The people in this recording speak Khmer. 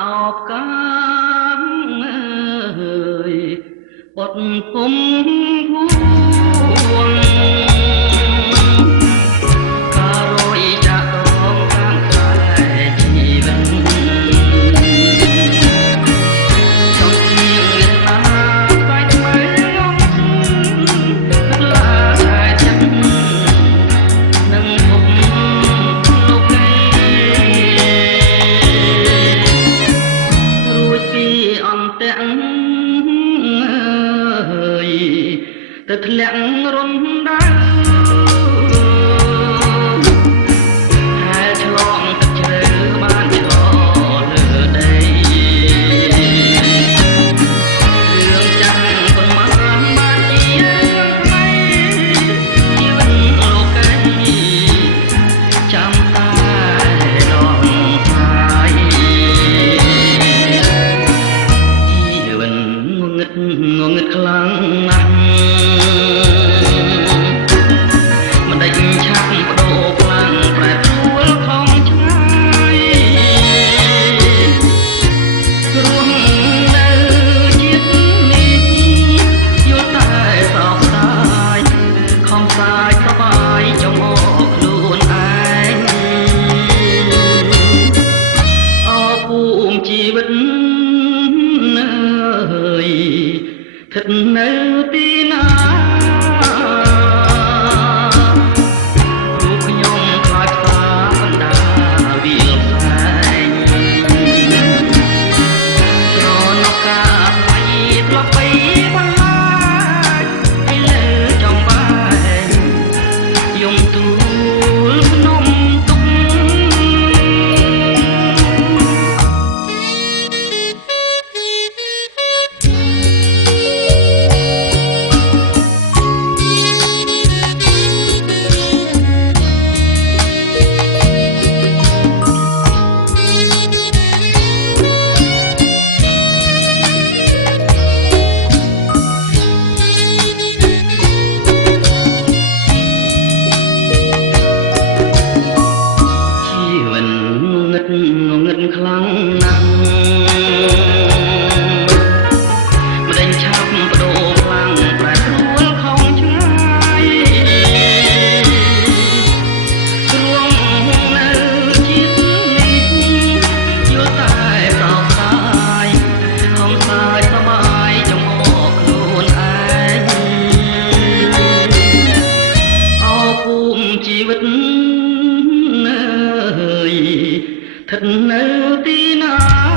អោបកាមអើយបត់គុំហួងការរយចាក់រងខាងខ្សែជីវិតចង់ជាងតាស្បែកថ្មីងងទឹកឡាតែចិត្តនឹងភពលោកនេះរួចពីអន្ទាំងទៅធ្លាក់រំដៅតែឆ្លងទឹកជ្រៅបានឆ្លលើដីរឿងចាំប៉ុន្មានបានជាថ្មីជីវិតលោកីចាំតែដងស្រាយជីវិតងងឹតខ្លាំងណាស់មិនដេចឆាប់បដូរខ្លាំងប្រែប្រួលខំឆ្ងាយរស់នៅជាតិនេះយល់តែសោកស្ដាយខំសាយសប្បាយចង់អរខ្លួនឯងអរភូមិជីវិតអើយស្ថិតនៅទីណារូបខ្ញុំខ្លាចផ្សាបណ្ដាវាលផ្សែងស្រណោះការថ្មីធ្លាប់បីបន្លាចឲ្យលើចំបែងយំទូលភ្នំទុកងឹតខ្លាំងណាស់មិនដេញឆាប់បដូរខ្លាំងប្រែប្រួលខំឆ្ងាយរួងនៅជាតិនេះយល់តែសោកស្ដាយខំសាយសប្បាយចង់អរខ្លួនឯងអរភូមិជីវិតស្ថិតនៅទីណា